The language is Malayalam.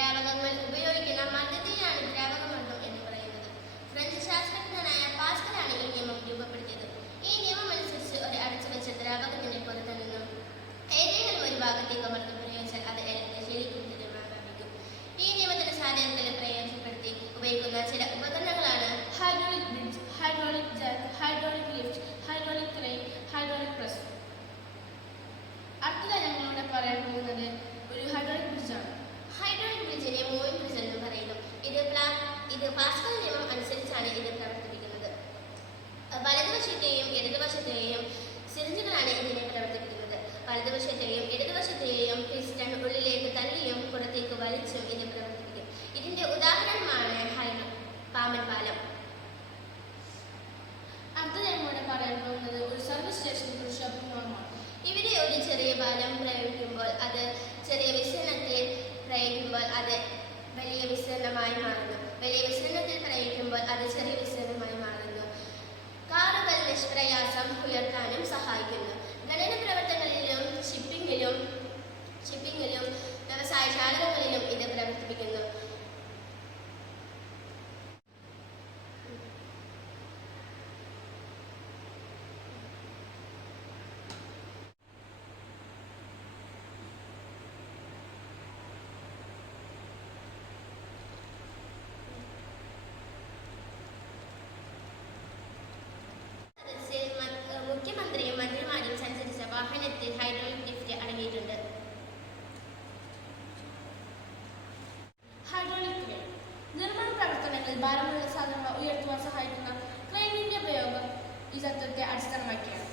ദ്രാവകങ്ങൾ ഉപയോഗിക്കുന്ന മർദ്ദത്തെയാണ് ദ്രാവകമർദ്ദം എന്ന് പറയുന്നത്. ഫ്രഞ്ച് ശാസ്ത്രജ്ഞനായ പാസ്കലാണ് ഈ നിയമം രൂപപ്പെടുത്തിയത്. ഈ നിയമം അനുസരിച്ച് ഒരു അടച്ചുവെച്ച ദ്രാവകത്തിന്റെ പുറത്തു നിന്നും ഏതെങ്കിലും ഒരു ഭാഗത്തേക്ക് മർദ്ദം പ്രയോഗിച്ചാൽ അത് ശരിക്കും ലഭിക്കും. ഈ നിയമത്തിന്റെ സാധ്യതകളെ പ്രയോജനപ്പെടുത്തി ഉപയോഗിക്കുന്ന ചില ഉപകരണങ്ങളാണ് hydraulic bridge, hydraulic Jack, hydraulic lift, hydraulic crane, hydraulic press. അടുത്തതായി ഞങ്ങളിവിടെ പറയാൻ പോകുന്നത് ഒരു ഹൈഡ്രോളിക് ബ്രിഡ്ജാണ്. ഹൈഡ്രോളിക് ബ്രിഡ്ജിനെ മൂവിംഗ് ബ്രിഡ്ജ് എന്ന് പറയുന്നു. ഇത് പാസ്കൽ നിയമം അനുസരിച്ചാണ് ഇത് പ്രവർത്തിപ്പിക്കുന്നത്. വലതുവശത്തെയും ഇടതുവശത്തെയും സിറിഞ്ചുകളാണ് ഇതിനെ പ്രവർത്തിപ്പിക്കുന്നത്. വലതുവശത്തെയും ഇടതുവശത്തെയും പിസ്റ്റൺ ഉള്ളിലേക്ക് തള്ളിയും പുറത്തേക്ക് വലിച്ചും ഇത് പ്രവർത്തിപ്പിക്കും. ഇതിന്റെ ഉദാഹരണമാണ് പാമ്പൻ പാലം. അടുത്തത് ഞങ്ങളിവിടെ പറയാൻ പോകുന്നത് ഒരു സർവീസ് സ്റ്റേഷൻ ഒരു ഷോപ്പിംഗ് മാളാണ്. ഇവിടെ ഒരു ചെറിയ പാലം പ്രയോഗിക്കുമ്പോൾ അത് ചെറിയ വിസ്തീർണത്തിൽ പ്രയോഗിക്കുമ്പോൾ അത് വലിയ വിസ്തീർണമായി മാറുന്നു. വലിയ വിസ്തീർണത്തിൽ പ്രയോഗിക്കുമ്പോൾ അത് ചെറിയ വിസ്തീർണമായി മാറുന്നു. കാറുകൾ നിഷ്പ്രയാസം ഉയർത്താനും സഹായിക്കുന്നു. ഖനന പ്രവർത്തനങ്ങളിലും ഷിപ്പിംഗിലും വ്യവസായശാലകളിലും ഇത് പ്രവർത്തിപ്പിക്കുന്നു. മുഖ്യമന്ത്രിയും മന്ത്രിമാരും സഞ്ചരിച്ച വാഹനത്തിൽ ഹൈഡ്രോളിക് ലിഫ്റ്റ് അടങ്ങിയിട്ടുണ്ട്. ഹൈഡ്രോളിക് ക്രെയിൻ നിർമ്മാണ പ്രവർത്തനങ്ങളിൽ ഭാരമുള്ള സാധനങ്ങൾ ഉയർത്തുവാൻ സഹായിക്കുന്ന ക്രെയിനിന്റെ ഉപയോഗം ഈ തത്വത്തെ അടിസ്ഥാനമാക്കിയാണ്.